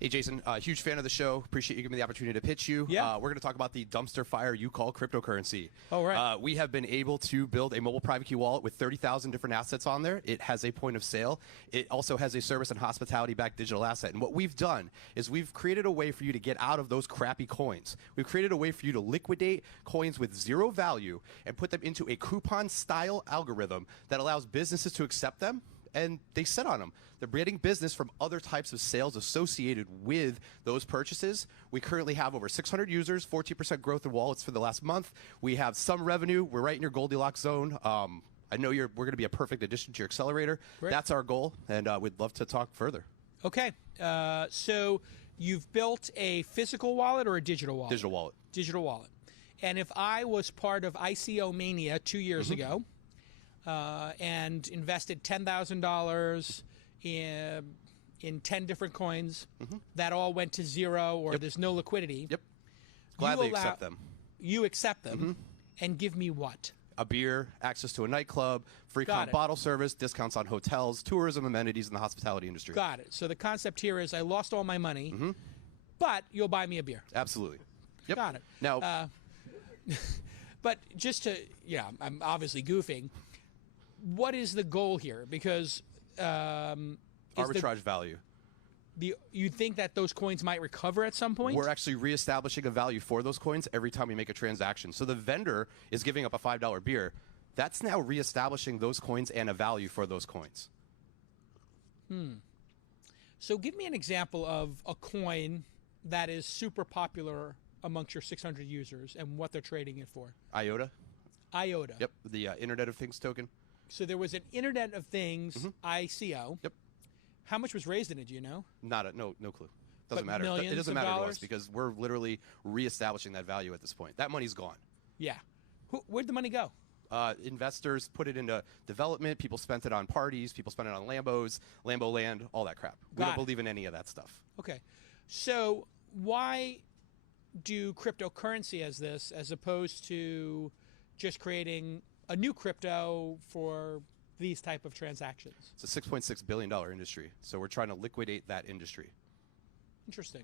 Hey, Jason, huge fan of the show. Appreciate you giving me the opportunity to pitch you. Yeah. We're going to talk about the dumpster fire you call cryptocurrency. Oh, right. We have been able to build a mobile private key wallet with 30,000 different assets on there. It has a point of sale. It also has a service and hospitality-backed digital asset. And what we've done is we've created a way for you to get out of those crappy coins. We've created a way for you to liquidate coins with zero value and put them into a coupon-style algorithm that allows businesses to accept them, and they sit on them. They're getting business from other types of sales associated with those purchases. We currently have over 600 users, 14% growth in wallets for the last month. We have some revenue. We're right in your Goldilocks zone. I know we're going to be a perfect addition to your accelerator. Great. That's our goal, and we'd love to talk further. Okay. So you've built a physical wallet or a digital wallet? Digital wallet. Digital wallet. And if I was part of ICO Mania 2 years ago, and invested $10,000 in 10 different coins that all went to zero, or there's no liquidity. Yep. Gladly accept them. You accept them and give me what? A beer, access to a nightclub, free comp bottle service, discounts on hotels, tourism amenities in the hospitality industry. Got it. So the concept here is I lost all my money, but you'll buy me a beer. Absolutely. Yep. Got it. Now, but just to, I'm obviously goofing. What is the goal here? Because arbitrage value. You think that those coins might recover at some point? We're actually reestablishing a value for those coins every time we make a transaction. So the vendor is giving up a $5 beer. That's now reestablishing those coins and a value for those coins. So give me an example of a coin that is super popular amongst your 600 users and what they're trading it for. IOTA. IOTA. Yep, the Internet of Things token. So there was an Internet of Things ICO. Yep. How much was raised in it? Do you know? No clue. But Doesn't matter. It millions doesn't of matter to dollars? us because we're literally reestablishing that value at this point. That money's gone. Yeah. Where'd the money go? Investors put it into development. People spent it on parties. People spent it on Lambos, Lambo Land, all that crap. We don't believe in any of that stuff. Okay. So why do cryptocurrency as this as opposed to just creating a new crypto for these type of transactions? It's a $6.6 billion industry, so we're trying to liquidate that industry. Interesting.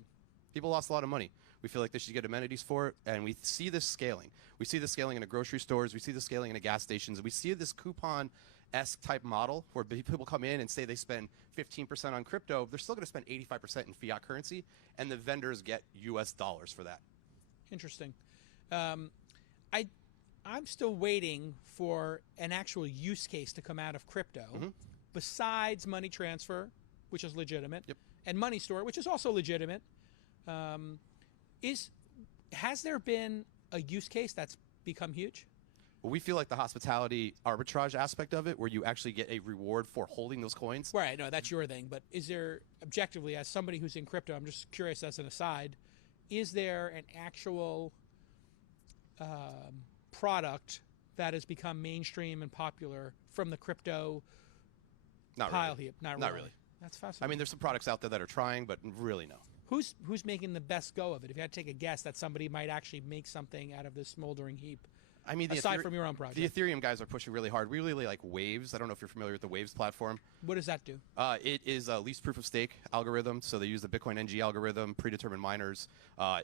People lost a lot of money. We feel like they should get amenities for it, and we see this scaling. We see this scaling in the grocery stores. We see this scaling in the gas stations. We see this coupon-esque type model where people come in and say they spend 15% on crypto. They're still going to spend 85% in fiat currency, and the vendors get U.S. dollars for that. Interesting. I'm still waiting for an actual use case to come out of crypto besides money transfer, which is legitimate, and money store, which is also legitimate. Has there been a use case that's become huge? Well, we feel like the hospitality arbitrage aspect of it, where you actually get a reward for holding those coins. Right, no, that's your thing. But is there, objectively, as somebody who's in crypto, I'm just curious as an aside, is there an actual product that has become mainstream and popular from the crypto pile heap? Not really. That's fascinating. I mean, there's some products out there that are trying, but really no. Who's making the best go of it? If you had to take a guess that somebody might actually make something out of this smoldering heap, I mean, aside from your own project. The Ethereum guys are pushing really hard. We really like Waves. I don't know if you're familiar with the Waves platform. What does that do? It is a least proof of stake algorithm. So they use the Bitcoin NG algorithm, predetermined miners,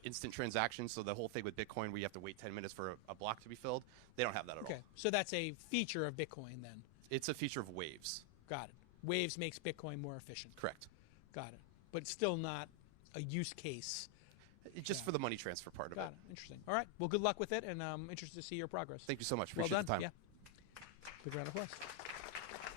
instant transactions. So the whole thing with Bitcoin, where you have to wait 10 minutes for a block to be filled, they don't have that at all. Okay, so that's a feature of Bitcoin then. It's a feature of Waves. Got it. Waves makes Bitcoin more efficient. Correct. Got it. But still not a use case. It's just for the money transfer part of it. Got it. Interesting. All right. Well, good luck with it, and I'm interested to see your progress. Thank you so much. Well Appreciate done. the time. Yeah. Big round of applause.